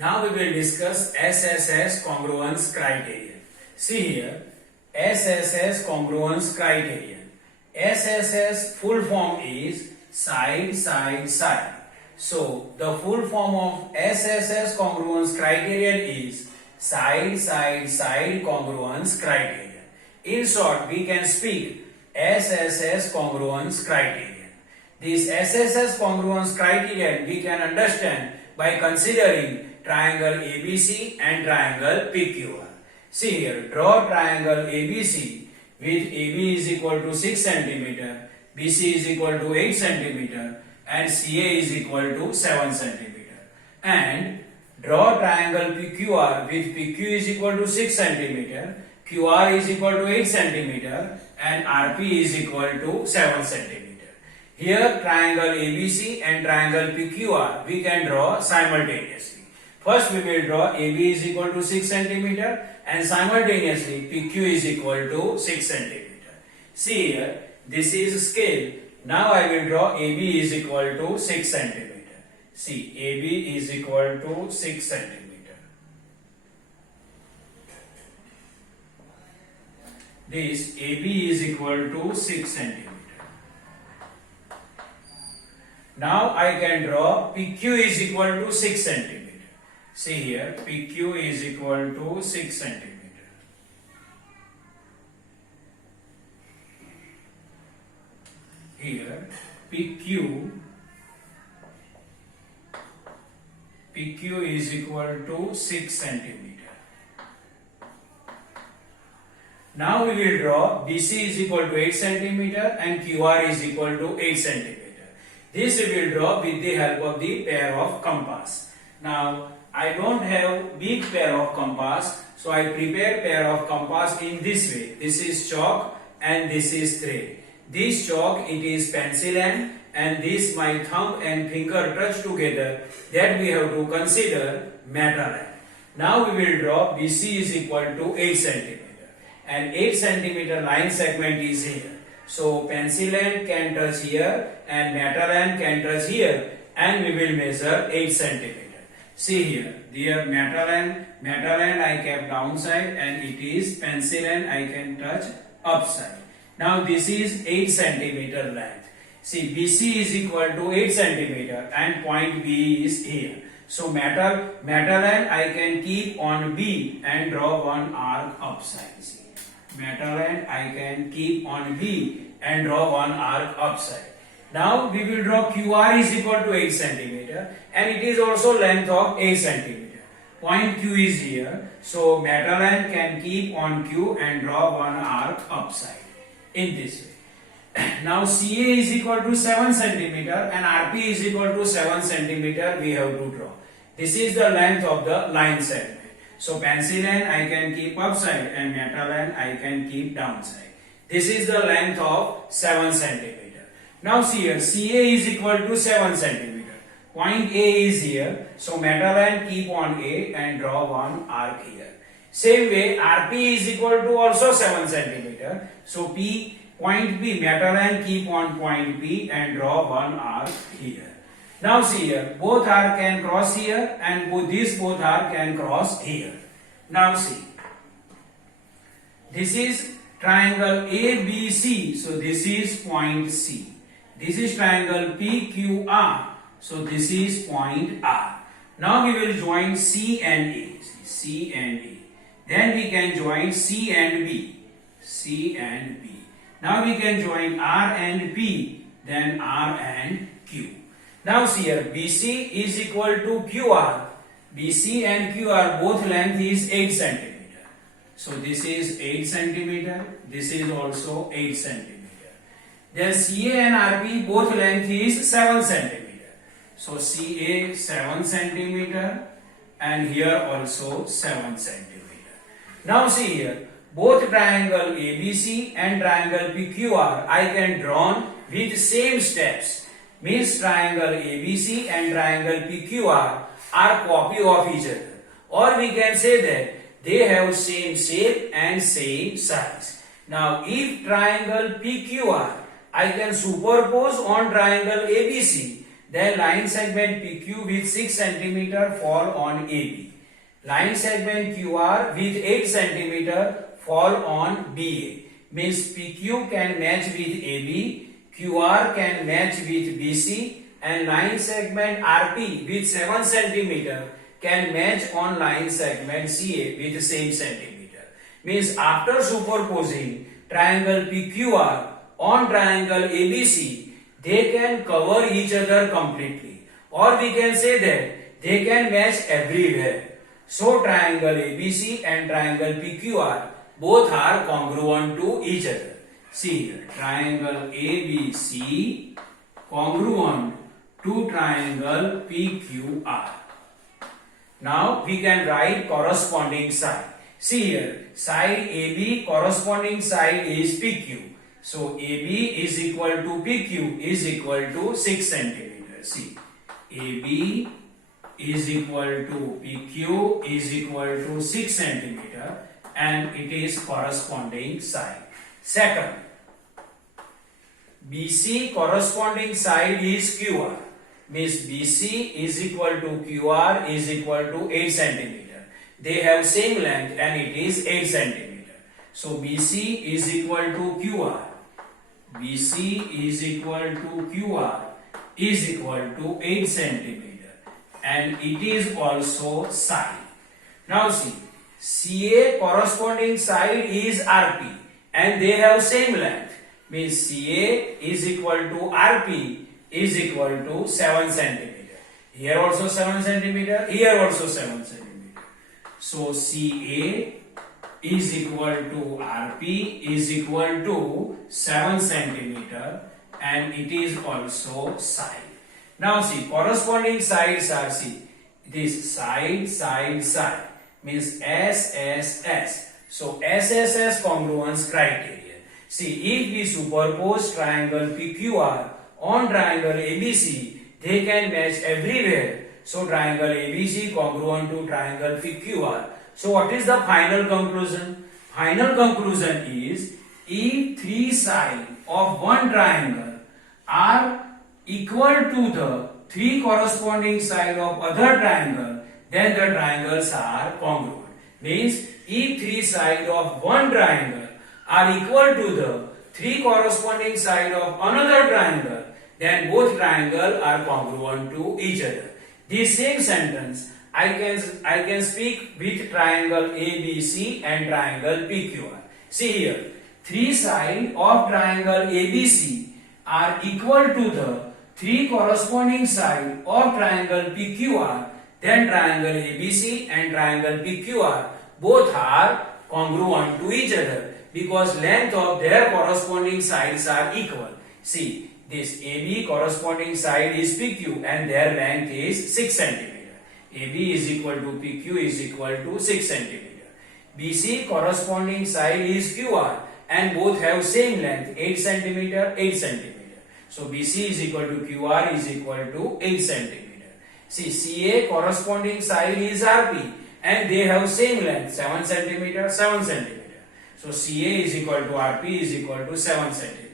Now we will discuss SSS congruence criterion. See here, SSS congruence criterion. SSS full form is side, side, side. So the full form of SSS congruence criterion is side, side, side congruence criterion. In short, we can speak SSS congruence criterion. This SSS congruence criterion we can understand by considering triangle ABC and triangle PQR. See here, draw triangle ABC with AB is equal to 6 cm, BC is equal to 8 cm and CA is equal to 7 cm. And draw triangle PQR with PQ is equal to 6 cm, QR is equal to 8 cm and RP is equal to 7 cm. Here triangle ABC and triangle PQR we can draw simultaneously. First we will draw AB is equal to 6 cm and simultaneously PQ is equal to 6 cm. See here, this is scale. Now I will draw AB is equal to 6 cm. See, AB is equal to 6 cm. This AB is equal to 6 cm. Now I can draw PQ is equal to 6 cm. See here, PQ is equal to 6 cm. Here, PQ is equal to 6 cm. Now we will draw BC is equal to 8 cm and QR is equal to 8 cm. This we will draw with the help of the pair of compass. Now I don't have big pair of compass, so I prepare pair of compass in this way. This is chalk and this is thread. This chalk it is pencil end and this my thumb and finger touch together, that we have to consider metal end. Now we will draw BC is equal to 8 cm and 8 cm line segment is here. So pencil end can touch here and metal end can touch here and we will measure 8 cm. See here, metal end I kept downside and it is pencil end I can touch upside. Now this is 8 cm length. See, BC is equal to 8 cm and point B is here. So metal end I can keep on B and draw one arc upside. See, metal end I can keep on B and draw one arc upside. Now we will draw QR is equal to 8 cm and it is also length of 8 cm. Point Q is here, so metal end can keep on Q and draw one arc upside in this way. Now CA is equal to 7 cm and RP is equal to 7 cm we have to draw. This is the length of the line segment. So pencil end I can keep upside and metal end I can keep downside. This is the length of 7 cm. Now see here, CA is equal to 7 cm. Point A is here, so metal end keep on A and draw one arc here. Same way, RP is equal to also 7 cm. So point B, metal end keep on point B and draw one arc here. Now see here, both arc can cross here and both arc can cross here. Now see, this is triangle ABC, so this is point C. This is triangle PQR, so this is point R. Now we will join C and A. C and A. Then we can join C and B. C and B. Now we can join R and P. Then R and Q. Now see here, BC is equal to QR. BC and QR both length is 8 cm. So this is 8 cm. This is also 8 cm. Then CA and RP both length is 7 cm. So CA 7 cm and here also 7 cm. Now see here, both triangle ABC and triangle PQR I can draw with same steps. Means triangle ABC and triangle PQR are copy of each other. Or we can say that they have same shape and same size. Now if triangle PQR I can superpose on triangle ABC, then line segment PQ with 6 centimeter fall on AB. Line segment QR with 8 centimeter fall on BA. Means PQ can match with AB, QR can match with BC, and line segment RP with 7 centimeter can match on line segment CA with the same centimeter. Means after superposing triangle PQR on triangle ABC, they can cover each other completely, or we can say that they can match everywhere. So triangle ABC and triangle PQR both are congruent to each other. See here, triangle ABC congruent to triangle PQR. Now we can write corresponding side. See here, side AB corresponding side is PQ. So AB is equal to PQ is equal to 6 centimeter. See, AB is equal to PQ is equal to 6 centimeter, and it is corresponding side. Second, BC corresponding side is QR. Means BC is equal to QR is equal to 8 centimeter. They have same length and it is 8 centimeter. So BC is equal to QR. BC is equal to QR is equal to 8 centimeter, and it is also side. Now see, CA corresponding side is RP and they have same length. Means CA is equal to RP is equal to 7 centimeter. Here also 7 centimeter, here also 7 centimeter. So CA is equal to RP is equal to 7 centimeter, and it is also side. Now see, corresponding sides are, see, this side, side, side means SSS. So SSS congruence criterion. See, if we superpose triangle PQR on triangle ABC, they can match everywhere. So triangle ABC congruent to triangle PQR. So what is the final conclusion? Final conclusion is, if three sides of one triangle are equal to the three corresponding sides of other triangle, then the triangles are congruent. Means if three sides of one triangle are equal to the three corresponding sides of another triangle, then both triangles are congruent to each other. This same sentence I can speak with triangle ABC and triangle PQR. See here, three sides of triangle ABC are equal to the three corresponding sides of triangle PQR, then triangle ABC and triangle PQR both are congruent to each other because length of their corresponding sides are equal. See, this AB corresponding side is PQ and their length is 6 centimeter. AB is equal to PQ is equal to 6 centimeter. BC corresponding side is QR and both have same length 8 centimeter, 8 centimeter. So BC is equal to QR is equal to 8 centimeter. See, CA corresponding side is RP and they have same length 7 centimeter, 7 centimeter. So CA is equal to RP is equal to 7 centimeter.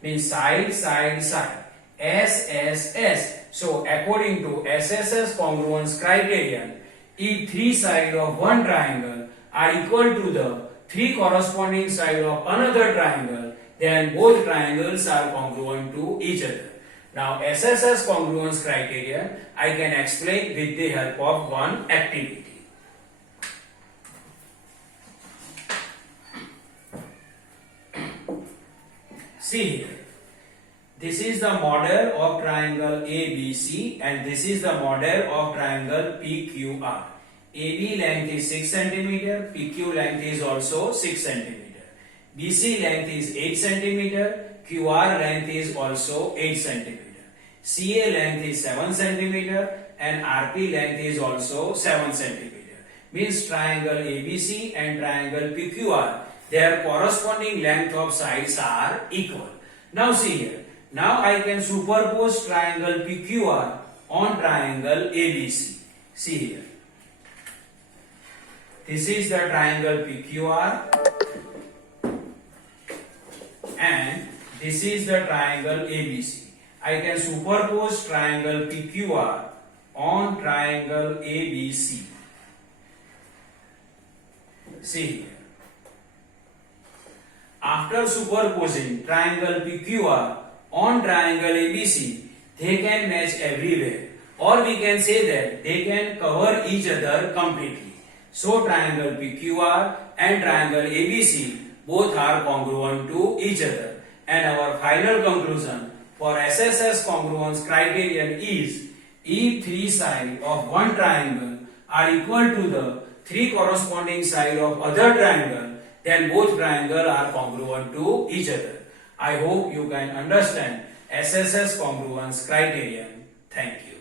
Means side, side, side. SSS. So according to SSS congruence criterion, if three sides of one triangle are equal to the three corresponding sides of another triangle, then both triangles are congruent to each other. Now SSS congruence criterion I can explain with the help of one activity. See here. This is the model of triangle ABC and this is the model of triangle PQR. AB length is 6 centimeter, PQ length is also 6 centimeter. BC length is 8 centimeter, QR length is also 8 centimeter. CA length is 7 centimeter and RP length is also 7 centimeter. Means triangle ABC and triangle PQR, their corresponding length of sides are equal. Now see here. Now I can superpose triangle PQR on triangle ABC. See here. This is the triangle PQR and this is the triangle ABC. I can superpose triangle PQR on triangle ABC. See here. After superposing triangle PQR on triangle ABC, they can match everywhere, or we can say that they can cover each other completely. So triangle PQR and triangle ABC both are congruent to each other, and our final conclusion for SSS congruence criterion is if three sides of one triangle are equal to the three corresponding sides of other triangle, then both triangles are congruent to each other. I hope you can understand SSS congruence criterion. Thank you.